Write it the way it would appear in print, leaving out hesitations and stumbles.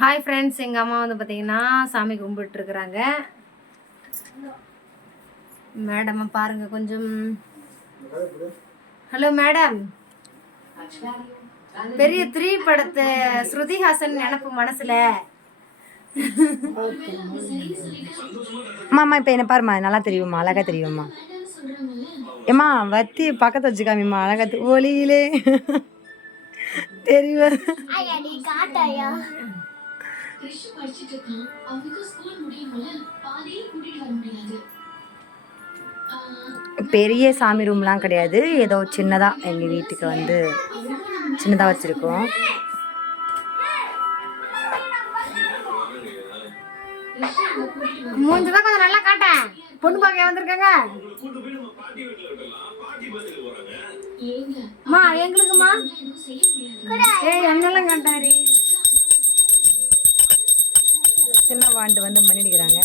Hi friends, எங்கள் அம்மா வந்து பார்த்தீங்கன்னா சாமி கும்பிட்டுருக்குறாங்க. மேடம் பாருங்கள் கொஞ்சம். ஹலோ மேடம், பெரிய 3 படத்தை ஸ்ருதிஹாசன் நினப்பு மனசில். அம்மா இப்போ என்ன பாருமா, நல்லா தெரியுமா, அழகா தெரியுமா? ஏம்மா வத்தி பக்கத்து வச்சுக்காமிம்மா, அழகா ஒளியிலே தெரியும். பெரிய சாமி ரூம்லாம் கிடையாது, ஏதோ சின்னதாக எங்கள் வீட்டுக்கு வந்து சின்னதாக வச்சுருக்கோம். மூஞ்சுதான் கொஞ்சம் நல்லா காட்டேன். பொண்ணு பார்க்க வந்திருக்காங்க. மா எங்களுக்குமா என்னெல்லாம் காட்டாரு. சின்ன வாண்டு வந்து மண்ணிடுக்கிறாங்க.